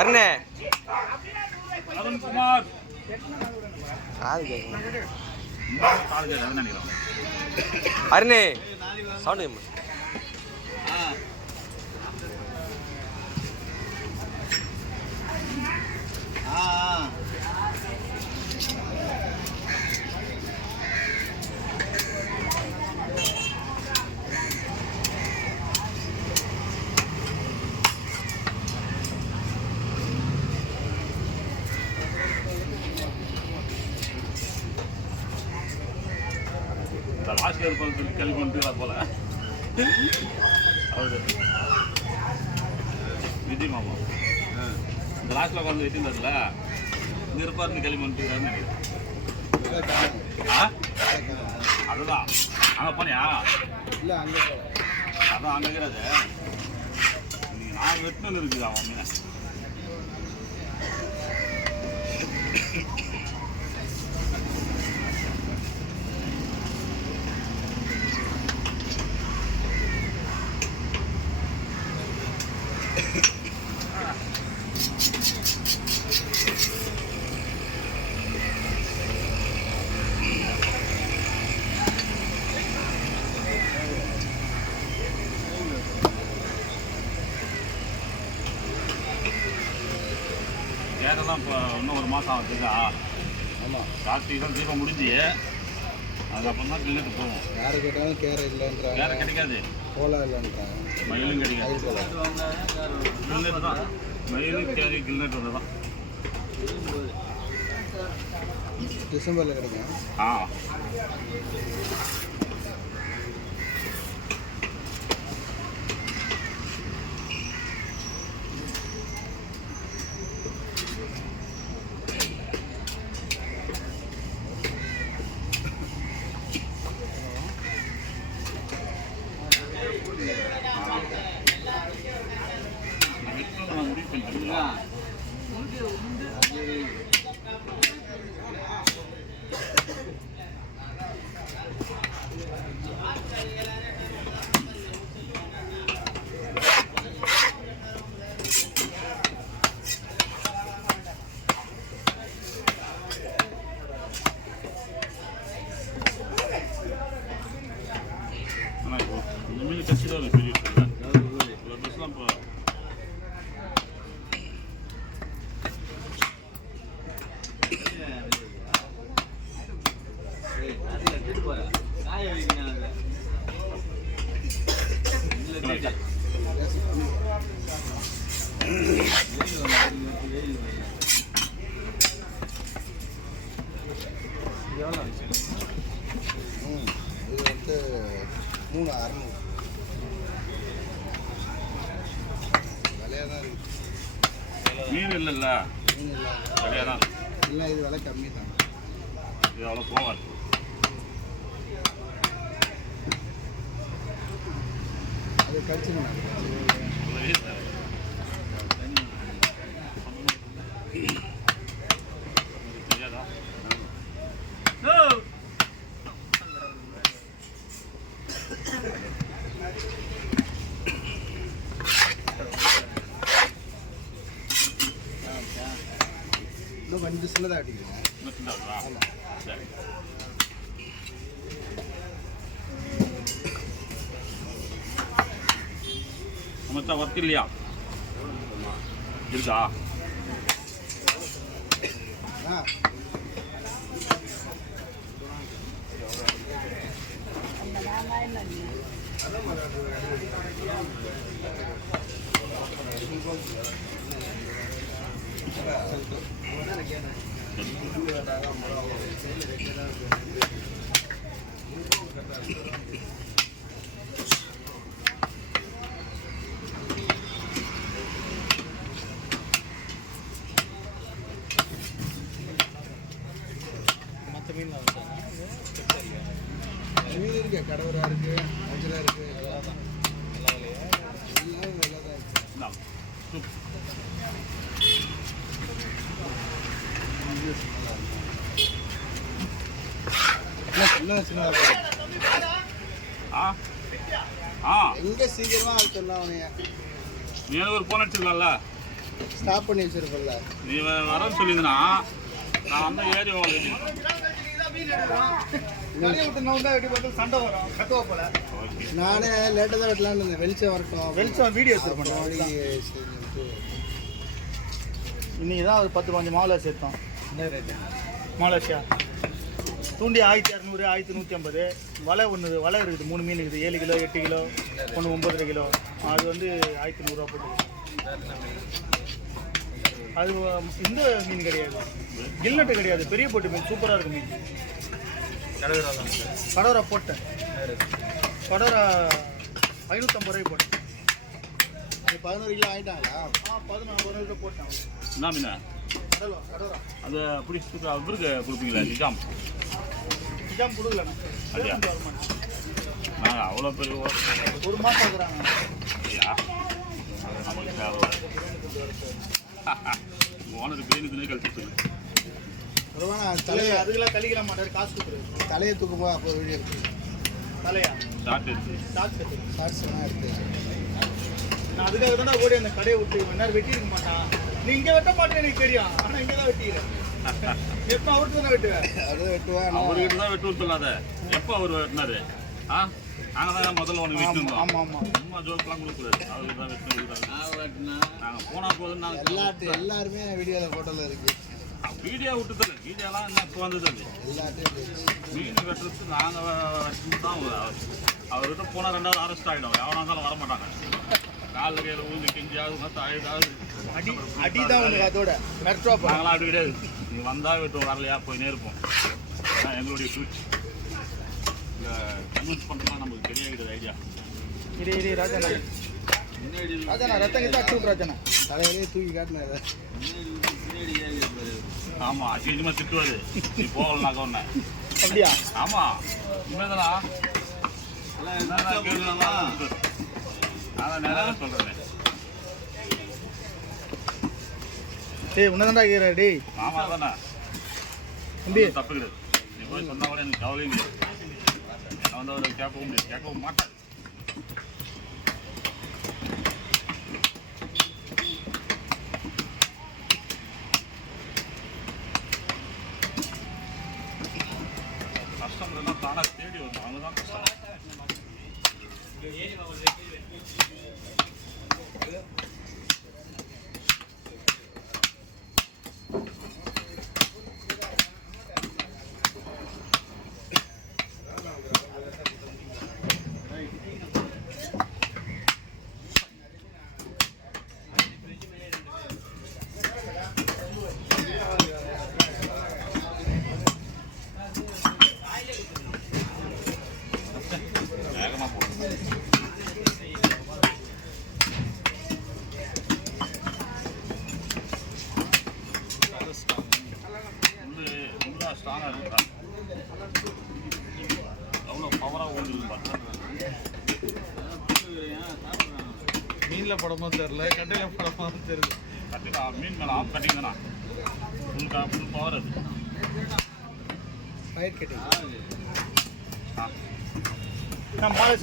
அருணே Arunkumar அருணே sound ஆசிரியர் கேள்வி பண்ணிட்டு போல அவரு விஜய் மாமா இந்த லாஸ்ட்ல உட்காந்து வச்சிருந்ததுல இங்க இருப்பாருன்னு கேள்வி பண்ணிட்டு அதுதான் அங்க போனியா இல்ல அங்க அதான் அங்க இருக்கிறது நீங்க நான் வெட்டணும் இருக்குது அவன் மீன் கேரெல்லாம் இப்போ இன்னும் ஒரு மாதம் ஆகுதுக்கா. ஆமாம், கார்த்திகை தான் தீபம் முடிஞ்சு அதுக்கப்புறம் தான் கிளிநட்டு போவோம். யாரை கேட்டாலும் கேரை இல்லைன்றாங்க, கேரை கிடைக்காது, கோலா இல்லைன்றாங்க, மயிலும் கிடைக்காது. கிளிநட்டு தான் மயிலும் கேரி கிளிநட்டு வந்து தான் டிசம்பரில் கிடைக்கும். ஆ கட்சியில் பெரிய பஸ்லாம் இப்போ இது வந்து 3600 விலையாக தான் இருக்குது. மீன் இல்லைல்ல, மீன் இல்லை, விலையாக தான் இல்லை, இது விலை கம்மி தான். இது அவ்வளோ போகாது. அது கடிச்சுங்க. தெரியாதா? இன்னும் கொஞ்சம் சின்னதாக அடிக்கிறேன். சரி, மொத்தம் ஒர்க் இல்லையா இருக்கா? மீன் இருக்கு, கடவுரா இருக்கு, அஞ்சலா இருக்கு, எல்லாம் நல்லா தான் இருக்கு. எங்க சீக்கிரமா சொன்னா நீ எனக்கு ஒரு ஃபோன் அடிச்சிருக்கலாம்ல. ஸ்டாப் பண்ணி வச்சிருக்கல. நீ வரன்னு சொல்லியிருந்தா நான் அந்த ஏறி சண்டை வரும் கத்துவா போல. நானே லேட்டாக தான் வெட்டலான்னு இருந்தேன். வெளிச்சம் வரட்டும். வெளிச்சம் வீடியோ எடுத்துருப்பேன். இன்னைக்கு தான் ஒரு 10-15 மாலை சேர்த்தோம். என்ன ரேட்டு? மாலேஷியா தூண்டி 1600, 1150. வலை ஒன்று வலை இருக்குது, 3 மீன் இருக்குது. 7 கிலோ, 8 கிலோ, ஒன்று 9.5 கிலோ. அது வந்து 1100 போட்டு. அது இந்த மீன் கிடையாது, கில்நட்டு கிடையாது, பெரிய போட்டு மீன். சூப்பராக இருக்கும் மீன். கடவரா போட்டேன். கடவரா 550 ரூபாய் போட்டேன். 11 கிலோ ஆகிட்டாங்களா? 11 கிலோ போட்டேன். என்ன மீனா கடவரா அது பிடிச்சி அவருக்கு கொடுப்பீங்களா? நிஜாம் நிஜாம் கொடுக்கல. நாங்கள் அவ்வளோ பெரிய ஒரு மாதம் ஆகுறாங்க. நமக்கு தேவை ஓனர் பிரியாணி தினே கழிச்சு தலையை அதுக்கெல்லாம் கழிக்கலாம் மாட்டார், காசு கொடுக்குறது. தலையை தூக்கும்போது அப்போ வீடியோ எடுத்து தலையா ஷார்ட் எடுத்து ஷார்ட்ஸ் எல்லாம் எடுத்து நான் அதுக்காக தான் ஓடி அந்த கடையை விட்டு நேரம் வெட்டி இருக்க மாட்டான். நீ இங்கே வெட்ட மாட்டேன் எனக்கு தெரியும், ஆனால் இங்கே தான் வெட்டிக்கிறேன். எப்போ அவர்கிட்ட தானே வெட்டுவேன். அப்படியே வெட்டுவேன். அவர்கிட்ட தான் வெட்டுவோம் சொல்லாத. எப்போ அவர் வெட்டினாரு? நாங்கள் தான் முதல்ல ஒன்று வெட்டிருந்தோம். ஆமாம் ஆமாம். சும்மா ஜோக்கெலாம் கொடுக்கூடாது. அவருக்கு தான் வெட்டினா நாங்கள் போனால் போதும். நாங்கள் எல்லாருமே வீடியோவில் ஃபோட்டோவில் இருக்குது. வீடியோ விட்டுதல வீடியோலாம் என்ன இப்போ வந்தது. அது மீன் வெட்டுறது நாங்கள் தான் அவர்கிட்ட போனால் 2வது அரெஸ்ட் ஆகிடும். எவனாக இருந்தாலும் வரமாட்டாங்க. காலில் கையில் ஊந்து கெஞ்சாவது ஆயுதாவது அடி தான் உங்களுக்கு அதோட மெட்ரோ. நாங்களாம் அப்படி கிடையாது. நீ வந்தால் வெட்டுவோம், வரலையா போயினே இருப்போம். எங்களுடைய ஃபியூச் இந்த கன்வின்ஸ் பண்ணுறதுலாம் நமக்கு தெரியாது ஐடியா. இரு ராஜாண்ணா, ராஜாண்ணா ரத்தம் கிட்ட அச்சு ராஜாண்ணா தலையிலேயே தூக்கி காட்டினேன். ஆமாம் அசிங்கமாக திட்டுவார். நீ போகலனாக்க ஒன்று. அப்படியா? ஆமாம் இனிமேதானா அதான் நேராக சொல்கிறேன். டேய் உன்னதான்டா கேட்குற. டேய் ஆமாம் தானே தம்பி தப்பு கிடையாது. நீ போய் சொன்னால் கூட எனக்கு கவலையும் கிடையாது. என்னை வந்து அவர் கேட்கவும் முடியாது, கேட்கவும் மாட்டேன். கஸ்டமர் எல்லாம் தானாக தேடி வரும். அவங்க தான் கஷ்டம். வேகமாக போகும். உள்ளே ஸ்ட்ராங்காக இருக்குதா? எவ்வளோ பவராக ஓடிருக்கா? மீனில் படமும் தெரில, கட்டையில் படமும் தெரியுது. கட்டிடா மீன் மேலே ஆஃப் கட்டிங் தானா? ஃபுல் பவர் அது. Fire cutting. நான் மாலை